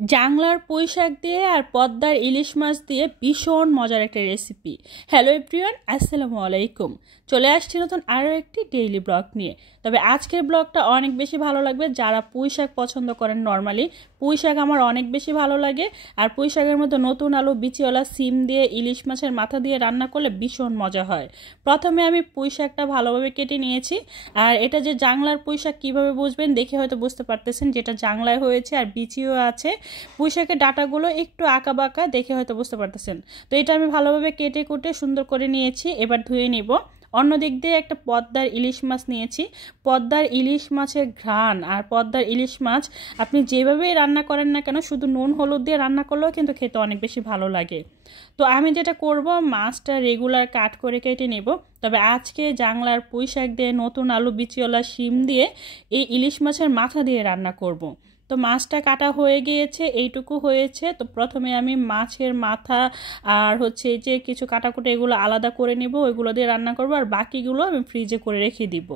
জাংলার পুঁই শাক দিয়ে আর পদ্মার ইলিশ মাছ দিয়ে ভীষণ মজার একটা রেসিপি। হ্যালো এভরিওয়ান, আসসালামু আলাইকুম। চলে আসছি নতুন আরও একটি ডেইলি ব্লগ নিয়ে। তবে আজকের ব্লগটা অনেক বেশি ভালো লাগবে যারা পুঁই শাক পছন্দ করেন। নর্মালি পুঁই শাক আমার অনেক বেশি ভালো লাগে, আর পুঁই শাকের মধ্যে নতুন আলু, বিচিওয়ালা সিম দিয়ে ইলিশ মাছের মাথা দিয়ে রান্না করলে ভীষণ মজা হয়। প্রথমে আমি পুঁই শাকটা ভালোভাবে কেটে নিয়েছি। আর এটা যে জাংলার পুঁই শাক কীভাবে বুঝবেন দেখে হয়তো বুঝতে পারতেছেন, যেটা জাংলায় হয়েছে আর বিচিও আছে। পুঁই শাকের ডাটাগুলো একটু আঁকা বাঁকা দেখে হয়তো বুঝতে পারতেছেন। তো এটা আমি ভালোভাবে কেটে কুটে সুন্দর করে নিয়েছি, এবার ধুয়ে নিব। অন্য দিক দিয়ে একটা পদ্মার ইলিশ মাছ নিয়েছি। পদ্মার ইলিশ মাছের ঘ্রাণ আর পদ্মার ইলিশ মাছ আপনি যেভাবেই রান্না করেন না কেন, শুধু নুন হলুদ দিয়ে রান্না করলেও কিন্তু খেতে অনেক বেশি ভালো লাগে। তো আমি যেটা করব, মাছটা রেগুলার কাট করে কেটে নেব। তবে আজকে জাংলার পুঁই শাক দিয়ে নতুন আলু, বিচিওয়ালা শিম দিয়ে এই ইলিশ মাছের মাথা দিয়ে রান্না করব। তো মাছটা কাটা হয়ে গিয়েছে, এইটুকু হয়েছে। তো প্রথমে আমি মাছের মাথা আর এই যে কিছু কাটাকুটি এগুলো আলাদা করে নিব, ওইগুলো দিয়ে রান্না করব, আর বাকিগুলো আমি ফ্রিজে করে রেখে দিব।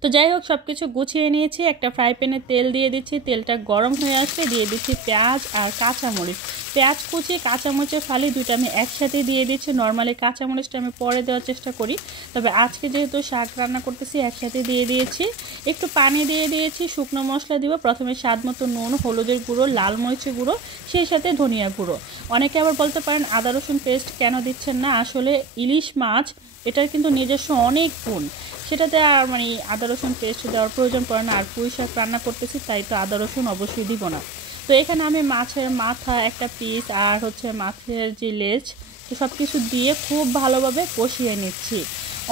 তো যাই হোক, সব কিছু গুছিয়ে নিয়েছি। একটা ফ্রাই প্যানে তেল দিয়ে দিচ্ছি, তেলটা গরম হয়ে আসলে দিয়ে দিচ্ছি পেঁয়াজ আর কাঁচামরিচ। পেঁয়াজ কুচি, কাঁচামরিচের ফালি দুটো আমি একসাথে দিয়ে দিচ্ছি। নর্মালি কাঁচামরিচটা আমি পরে দেওয়ার চেষ্টা করি, তবে আজকে যেহেতু শাক রান্না করতেছি একসাথে দিয়ে দিয়েছি। একটু পানি দিয়ে দিয়েছি, শুকনো মশলা দিব। প্রথমে স্বাদ মতো নুন, হলুদের গুঁড়ো, লাল মরিচের গুঁড়ো, সেই সাথে ধনিয়া গুঁড়ো। অনেকে আবার বলতে পারেন আদা রসুন পেস্ট কেন দিচ্ছেন না। আসলে ইলিশ মাছ এটার কিন্তু নিজস্ব অনেক গুণ, সেটাতে আর আদা রসুন পেস্ট দেওয়ার প্রয়োজন পড়ে না। আর পুঁই শাক রান্না করতেছি, তাই তো আদা রসুন অবশ্যই দিব না। তো এখানে আমি মাছের মাথা একটা পিস আর মাছের যে লেজ, তো সব কিছু দিয়ে খুব ভালোভাবে কষিয়ে নিচ্ছি।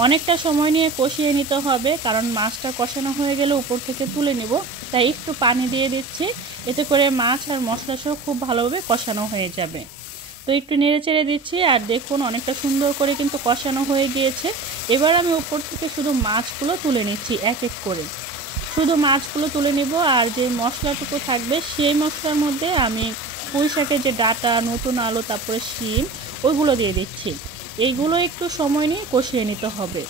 অনেকটা সময় নিয়ে কষিয়ে নিতে হবে, কারণ মাছটা কষানো হয়ে গেলে উপর থেকে তুলে নেব, তাই একটু পানি দিয়ে দিচ্ছি। এতে করে মাছ আর মশলা সহ খুব ভালোভাবে কষানো হয়ে যাবে। তো একটু নেড়ে চেড়ে দিচ্ছি, আর দেখুন অনেকটা সুন্দর করে কিন্তু কষানো হয়ে গিয়েছে। এবার আমি উপর থেকে শুধু মাছগুলো তুলে নিচ্ছি এক এক করে। শুধু মাছগুলো তুলে নেব, আর যে মশলাটুকু থাকবে সেই মশলার মধ্যে আমি পুঁই শাকের যে ডাটা, নতুন আলু, তারপরে শিম, ওইগুলো দিয়ে দিচ্ছি। এইগুলো একটু সময় নিয়ে কষিয়ে নিতে হবে,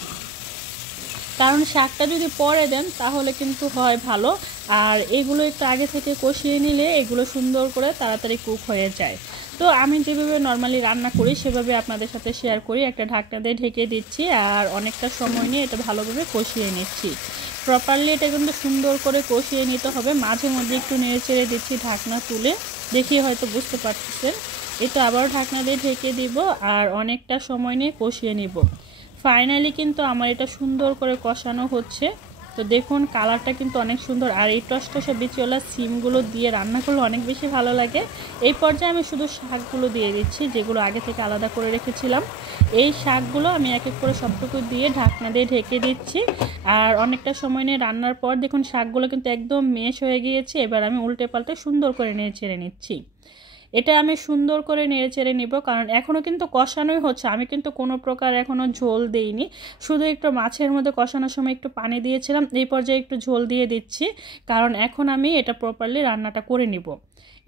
কারণ শাকটা যদি পরে দেন তাহলে কিন্তু হয় ভালো। আর এগুলো একটু আগে থেকে কষিয়ে নিলে এগুলো সুন্দর করে তাড়াতাড়ি কুক হয়ে যায়। তো আমি যেভাবে নর্মালি রান্না করি সেভাবে আপনাদের সাথে শেয়ার করি। একটা ঢাকনা দিয়ে ঢেকে দিচ্ছি, আর অনেকটা সময় নিয়ে এটা ভালোভাবে কষিয়ে নিচ্ছি। প্রপারলি এটা কিন্তু সুন্দর করে কষিয়ে নিতে হবে। মাঝে মধ্যে একটু নেড়ে চেড়ে দিচ্ছি ঢাকনা তুলে, দেখিয়ে হয়তো বুঝতে পারতেছেন। এটা আবার ঢাকনা দিয়ে ঢেকে দিব, আর অনেকটা সময় নিয়ে কষিয়ে নিব। ফাইনালি কিন্তু আমার এটা সুন্দর করে কষানো হচ্ছে। তো দেখুন কালারটা কিন্তু অনেক সুন্দর, আর এই টসটসা বিচিওয়ালা সিমগুলো দিয়ে রান্না করলে অনেক বেশি ভালো লাগে। এই পর্যায়ে আমি শুধু শাকগুলো দিয়ে দিচ্ছি, যেগুলো আগে থেকে আলাদা করে রেখেছিলাম। এই শাকগুলো আমি এক এক করে সবটুকু দিয়ে ঢাকনা দিয়ে ঢেকে দিচ্ছি। আর অনেকটা সময় নিয়ে রান্নার পর দেখুন শাকগুলো কিন্তু একদম মেশ হয়ে গিয়েছে। এবার আমি উল্টে পাল্টে সুন্দর করে নেড়ে চেড়ে নিচ্ছি। এটা আমি সুন্দর করে নেড়ে চেড়ে নিব, কারণ এখনও কিন্তু কষানোই হচ্ছে। আমি কিন্তু কোনো প্রকার এখনও ঝোল দেইনি, শুধু একটু মাছের মধ্যে কষানোর সময় একটু পানি দিয়েছিলাম। এই পর্যায়ে একটু ঝোল দিয়ে দিচ্ছি, কারণ এখন আমি এটা প্রপারলি রান্নাটা করে নিব।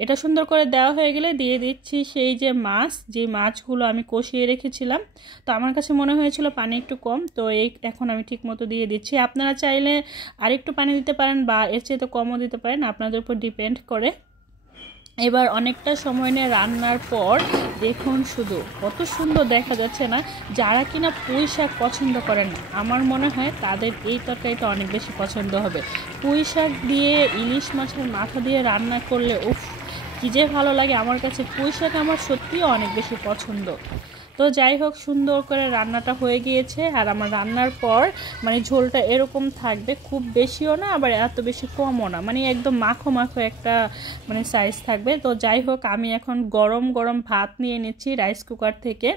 এটা সুন্দর করে দেওয়া হয়ে গেলে দিয়ে দিচ্ছি সেই যে মাছগুলো আমি কষিয়ে রেখেছিলাম। তো আমার কাছে মনে হয়েছিল পানি একটু কম, তো এখন আমি ঠিক মতো দিয়ে দিচ্ছি। আপনারা চাইলে আরেকটু পানি দিতে পারেন বা এর চেয়ে তো কমও দিতে পারেন, আপনাদের উপর ডিপেন্ড করে। এবার অনেকটা সময় নিয়ে রান্নার পর দেখুন শুধু কত সুন্দর দেখা যাচ্ছে না। যারা কিনা পুঁই শাক পছন্দ করেন না, আমার মনে হয় তাদের এই তরকারিটা অনেক বেশি পছন্দ হবে। পুঁই শাক দিয়ে ইলিশ মাছের মাথা দিয়ে রান্না করলে উফ, কী যে ভালো লাগে। আমার কাছে পুঁই শাক আমার সত্যিই অনেক বেশি পছন্দ। তো যাই হোক, সুন্দর করে রান্নাটা হয়ে গিয়েছে। আর আমার রান্নার পর ঝোলটা এরকম থাকবে, খুব বেশিও না আবার এত বেশি কমও না, একদম মাখো মাখো একটা সাইজ থাকবে। তো যাই হোক, আমি এখন গরম গরম ভাত নিয়ে নিচ্ছি রাইস কুকার থেকে।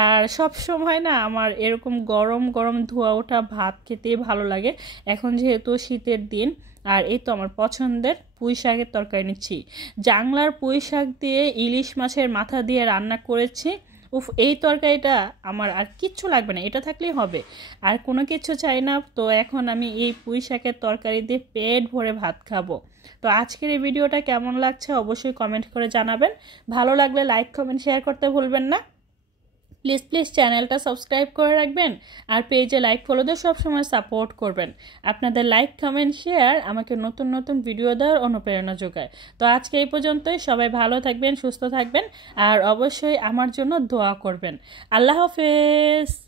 আর সব সময় না আমার এরকম গরম গরম ধোয়া ওঠা ভাত খেতেই ভালো লাগে। এখন যেহেতু শীতের দিন, আর এই তো আমার পছন্দের পুঁই শাকের তরকারি নিচ্ছি। জাংলার পুঁই শাক দিয়ে ইলিশ মাছের মাথা দিয়ে রান্না করেছি। উফ, এই তরকারিটা আমার আর কিচ্ছু লাগবে না, এটা থাকলেই হবে, আর কোনো কিছু চাই না। তো এখন আমি এই পুঁই শাকের তরকারি দিয়ে পেট ভরে ভাত খাবো। তো আজকের এই ভিডিওটা কেমন লাগছে অবশ্যই কমেন্ট করে জানাবেন। ভালো লাগলে লাইক, কমেন্ট, শেয়ার করতে ভুলবেন না। প্লিজ চ্যানেলটা সাবস্ক্রাইব করে রাখবেন আর পেজে লাইক ফলো দিয়ে সবসময় সাপোর্ট করবেন। আপনাদের লাইক কমেন্ট শেয়ার আমাকে নতুন নতুন ভিডিও দেওয়ার অনুপ্রেরণা যোগায়। তো আজকে এই পর্যন্তই, সবাই ভালো থাকবেন, সুস্থ থাকবেন আর অবশ্যই আমার জন্য দোয়া করবেন। আল্লাহ হাফেজ।